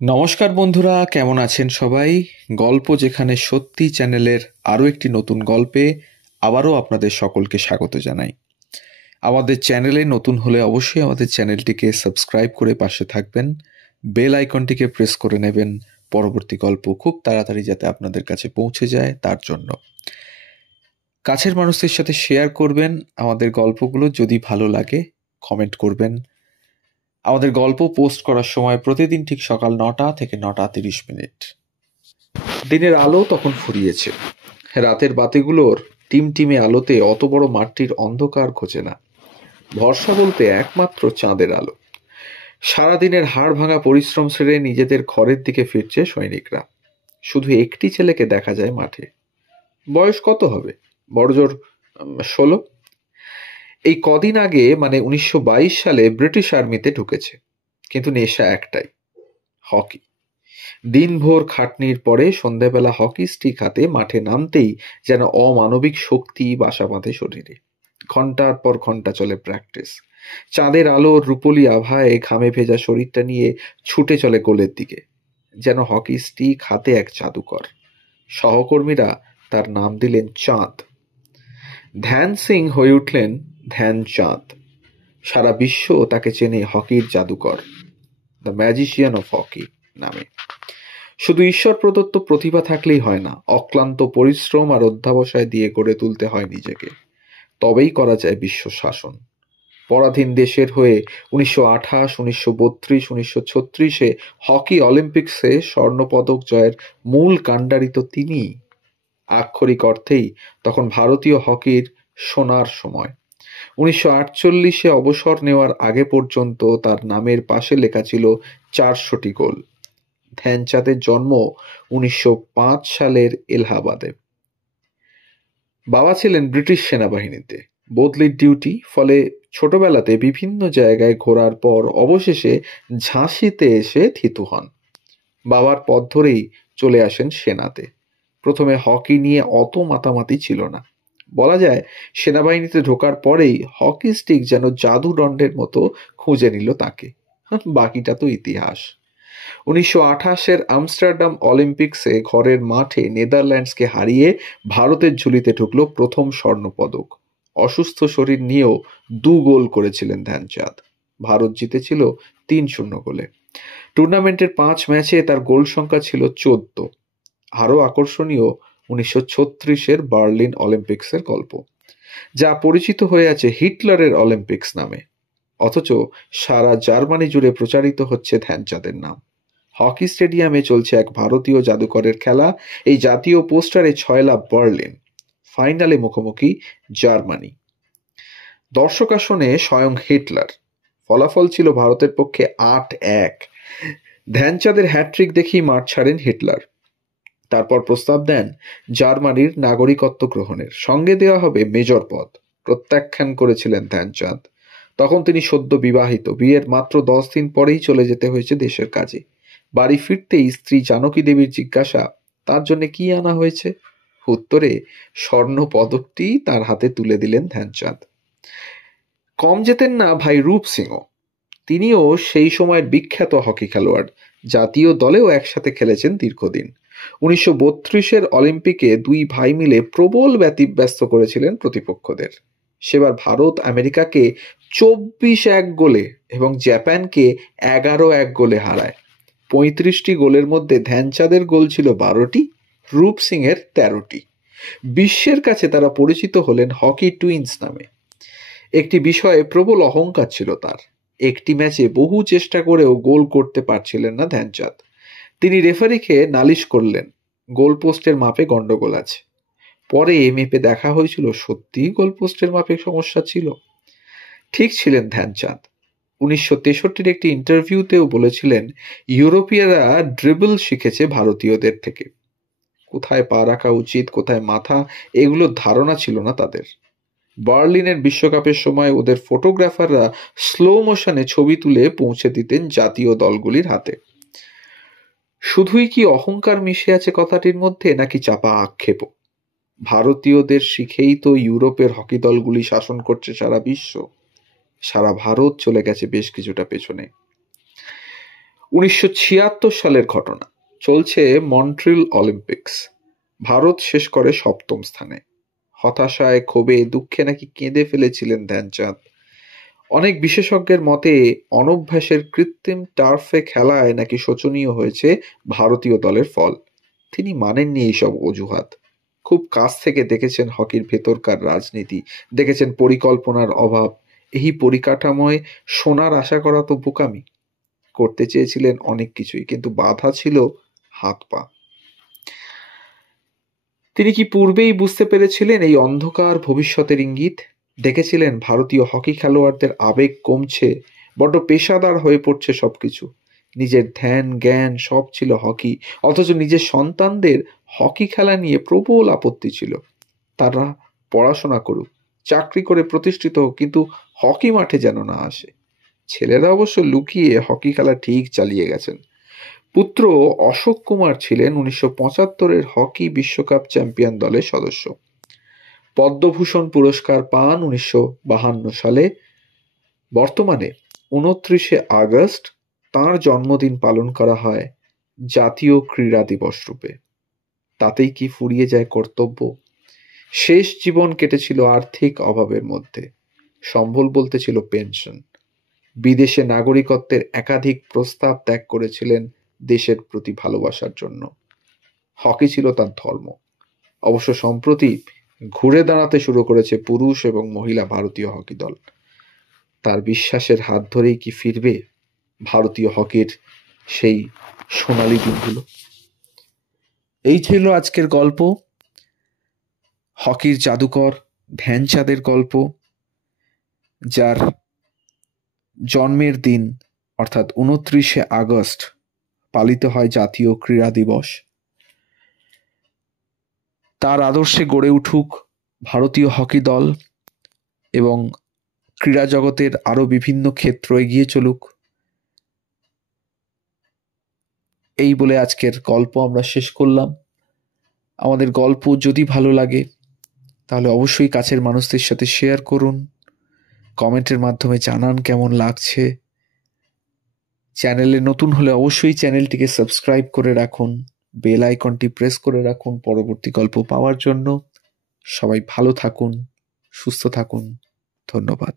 নমস্কার বন্ধুরা, কেমন আছেন সবাই? গল্প যেখানে সত্যি চ্যানেলের আরও একটি নতুন গল্পে আবারও আপনাদের সকলকে স্বাগত জানাই। আমাদের চ্যানেলে নতুন হলে অবশ্যই আমাদের চ্যানেলটিকে সাবস্ক্রাইব করে পাশে থাকবেন, বেল আইকনটিকে প্রেস করে নেবেন পরবর্তী গল্প খুব তাড়াতাড়ি যাতে আপনাদের কাছে পৌঁছে যায় তার জন্য। কাছের মানুষদের সাথে শেয়ার করবেন আমাদের গল্পগুলো, যদি ভালো লাগে কমেন্ট করবেন। আমাদের গল্প পোস্ট করার সময় প্রতিদিন ঠিক সকাল 9টা থেকে 9:30। দিনের আলো তখন ফুরিয়েছে। রাতের বাতিগুলোর টিমটিমে আলোতে অত বড় মাঠটির অন্ধকার ঘোচে না। ভরসা বলতে একমাত্র চাঁদের আলো। সারাদিনের হাড় ভাঙা পরিশ্রম সেরে নিজেদের ঘরের দিকে ফিরছে সৈনিকরা। শুধু একটি ছেলেকে দেখা যায় মাঠে। বয়স কত হবে? বড়জোর 16। এই কদিন আগে মানে 1922 সালে ব্রিটিশ আর্মিতে ঢুকেছে। কিন্তু নেশা একটাই, হকি। দিনভর খাটনির পরে সন্ধ্যাবেলা হকি স্টিক হাতে মাঠে নামতেই যেন অমানবিক শক্তি বাসা বাঁধে শরীরে। ঘন্টার পর ঘন্টা চলে প্র্যাকটিস। চাঁদের আলোর রূপলি আভায় ঘামে ভেজা শরীরটা নিয়ে ছুটে চলে গোলের দিকে। যেন হকি স্টিক হাতে এক জাদুকর। সহকর্মীরা তার নাম দিলেন চাঁদ। ধ্যান সিং হয়ে উঠলেন ধ্যানচাঁদ। সারা বিশ্ব তাকে চেনে হকির জাদুকর, দ্য ম্যাজিশিয়ান অফ হকি নামে। শুধু ঈশ্বর প্রদত্ত প্রতিভা থাকলেই হয় না, অক্লান্ত পরিশ্রম আর অধ্যাবসায় দিয়ে গড়ে তুলতে হয় নিজেকে। তবেই করা যায় বিশ্ব শাসন। পরাধীন দেশের হয়ে 1928, 1932, 1936-এ হকি অলিম্পিক্সে স্বর্ণপদক জয়ের মূল কাণ্ডারি তো তিনিই। আক্ষরিক অর্থেই তখন ভারতীয় হকির সোনার সময়। 1948-এ অবসর নেওয়ার আগে পর্যন্ত তার নামের পাশে লেখা ছিল 400টি গোল। ধ্যানচাঁদের জন্ম 1905 সালের এলাহাবাদে। বাবা ছিলেন ব্রিটিশ সেনাবাহিনীতে, বদলির ডিউটি, ফলে ছোটবেলাতে বিভিন্ন জায়গায় ঘোরার পর অবশেষে ঝাঁসিতে এসে থিতু হন। বাবার পথ ধরেই চলে আসেন সেনাতে। প্রথমে হকি নিয়ে অত মাতামাতি ছিল না। বলা যায় সেনাবাহিনীতে ঢোকার পরেই হকি স্টিক যেন জাদুদণ্ডের মতো খুঁজে নিল তাকে। বাকিটা তো ইতিহাস। 1928-এর আমস্টারডাম অলিম্পিক্সে ঘরের মাঠে নেদারল্যান্ডসকে হারিয়ে ভারতের ঝুলিতে ঢুকল প্রথম স্বর্ণপদক। অসুস্থ শরীর নিয়েও 2 গোল করেছিলেন ধ্যানচাঁদ। ভারত জিতেছিল 3-0 গোলে। টুর্নামেন্টের 5 ম্যাচে তার গোল সংখ্যা ছিল 14। আরও আকর্ষণীয় 1936-এর বার্লিন অলিম্পিক্সের গল্প, যা পরিচিত হয়ে আছে হিটলারের অলিম্পিক্স নামে। অথচ সারা জার্মানি জুড়ে প্রচারিত হচ্ছে ধ্যানচাঁদের নাম। হকি স্টেডিয়ামে চলছে এক ভারতীয় জাদুকরের খেলা। এই জাতীয় পোস্টারে ছয়লা বার্লিন, ফাইনালে মুখোমুখি জার্মানি। দর্শক আসনে স্বয়ং হিটলার। ফলাফল ছিল ভারতের পক্ষে 8-1। ধ্যানচাঁদের হ্যাট্রিক দেখেই মাঠ ছাড়েন হিটলার। তারপর প্রস্তাব দেন জার্মানির নাগরিকত্ব গ্রহণের, সঙ্গে দেওয়া হবে মেজর পদ। প্রত্যাখ্যান করেছিলেন ধ্যানচাঁদ। তখন তিনি সদ্য বিবাহিত। বিয়ের মাত্র 10 দিন পরেই চলে যেতে হয়েছে দেশের কাজে। বাড়ি ফিরতেই স্ত্রী জানকী দেবীর জিজ্ঞাসা, তার জন্য কি আনা হয়েছে? উত্তরে স্বর্ণ পদকটি তার হাতে তুলে দিলেন ধ্যানচাঁদ। কম যেতেন না ভাই রূপ সিংও। তিনিও সেই সময়ের বিখ্যাত হকি খেলোয়াড়। জাতীয় দলেও একসাথে খেলেছেন দীর্ঘদিন। 1932-এর অলিম্পিকে 2 ভাই মিলে প্রবল ব্যতিব্যস্ত করেছিলেন প্রতিপক্ষদের। সেবার ভারত আমেরিকাকে 24-1 গোলে এবং জাপানকে 11-1 গোলে হারায়। 35টি গোলের মধ্যে ধ্যানচাঁদের গোল ছিল 12টি, রূপ সিংয়ের 13টি। বিশ্বের কাছে তারা পরিচিত হলেন হকি টুইন্স নামে। একটি বিষয়ে প্রবল অহংকার ছিল তার। একটি ম্যাচে বহু চেষ্টা করেও গোল করতে পারছিলেন না ধ্যানচাঁদ। তিনি রেফারিকে নালিশ করলেন, গোলপোস্টের মাপে গন্ডগোল আছে। পরে মেপে দেখা হয়েছিল সত্যিই গোলপোস্টের মাপে সমস্যা ছিল। ঠিক ছিলেন ধ্যানচাঁদ। 1963-এর একটি ইন্টারভিউতেও বলেছিলেন, ইউরোপীয়রা ড্রিবল শিখেছে ভারতীয়দের থেকে। কোথায় পা রাখা উচিত, কোথায় মাথা, এগুলোর ধারণা ছিল না তাদের। বার্লিনের বিশ্বকাপের সময় ওদের ফটোগ্রাফাররা স্লো মোশনে ছবি তুলে পৌঁছে দিতেন জাতীয় দলগুলির হাতে। শুধুই কি অহংকার মিশে আছে কথাটির মধ্যে, নাকি চাপা আক্ষেপও? ভারতীয়দের শিখেই তো ইউরোপের হকি দলগুলি শাসন করছে সারা বিশ্ব। সারা ভারত চলে গেছে বেশ কিছুটা পেছনে। 1976 সালের ঘটনা। চলছে মন্ট্রিল অলিম্পিক্স। ভারত শেষ করে 7ম স্থানে। হতাশায়, ক্ষোভে, দুঃখে নাকি কেঁদে ফেলেছিলেন ধ্যানচাঁদ। অনেক বিশেষজ্ঞের মতে অনভ্যাসের কৃত্রিম টার্ফে খেলায় নাকি শোচনীয় হয়েছে ভারতীয় দলের ফল। তিনি মানেননি এইসব অজুহাত। খুব কাছ থেকে দেখেছেন হকির ভেতরকার রাজনীতি, দেখেছেন পরিকল্পনার অভাব। এই পরিকাঠামোয় সোনার আশা করা তো বোকামি। করতে চেয়েছিলেন অনেক কিছুই, কিন্তু বাধা ছিল হাত পা। তিনি কি পূর্বেই বুঝতে পেরেছিলেন এই অন্ধকার ভবিষ্যতের ইঙ্গিত? দেখেছিলেন ভারতীয় হকি খেলোয়াড়দের আবেগ কমছে, বড্ড পেশাদার হয়ে পড়ছে সবকিছু। নিজের ধ্যান জ্ঞান সব ছিল হকি, অথচ নিজের সন্তানদের হকি খেলা নিয়ে প্রবল আপত্তি ছিল। তারা পড়াশোনা করুক, চাকরি করে প্রতিষ্ঠিত হোক, কিন্তু হকি মাঠে যেন না আসে। ছেলেরা অবশ্য লুকিয়ে হকি খেলা ঠিক চালিয়ে গেছেন। পুত্র অশোক কুমার ছিলেন 1975-এর হকি বিশ্বকাপ চ্যাম্পিয়ন দলের সদস্য। পদ্মভূষণ পুরস্কার পান 1952 সালে। বর্তমানে 29শে আগস্ট তাঁর জন্মদিন পালন করা হয় জাতীয় ক্রীড়া দিবস রূপে। তাতেই কি ফুরিয়ে যায় কর্তব্য? শেষ জীবন কেটেছিল আর্থিক অভাবের মধ্যে। সম্বল বলতে ছিল পেনশন। বিদেশে নাগরিকত্বের একাধিক প্রস্তাব ত্যাগ করেছিলেন দেশের প্রতি ভালোবাসার জন্য। হকি ছিল তার ধর্ম। অবশ্য সম্প্রতি ঘুরে দাঁড়াতে শুরু করেছে পুরুষ এবং মহিলা ভারতীয় হকি দল। তার বিশ্বাসের হাত ধরেই কি ফিরবে ভারতীয় হকির সেই সোনালী দিনগুলো? এই ছিল আজকের গল্প, হকির জাদুকর ধ্যানচাঁদের গল্প, যার জন্মের দিন অর্থাৎ 29শে আগস্ট পালিত হয় জাতীয় ক্রীড়া দিবস। তার আদর্শে গড়ে উঠুক ভারতীয় হকি দল এবং ক্রীড়া জগতের আরো বিভিন্ন ক্ষেত্র এগিয়ে চলুক। এই বলে আজকের গল্প আমরা শেষ করলাম। আমাদের গল্প যদি ভালো লাগে তাহলে অবশ্যই কাছের মানুষদের সাথে শেয়ার করুন, কমেন্টের মাধ্যমে জানান কেমন লাগছে। চ্যানেলে নতুন হলে অবশ্যই চ্যানেলটিকে সাবস্ক্রাইব করে রাখুন, বেল আইকনটি প্রেস করে রাখুন পরবর্তী গল্প পাওয়ার জন্য। সবাই ভালো থাকুন, সুস্থ থাকুন। ধন্যবাদ।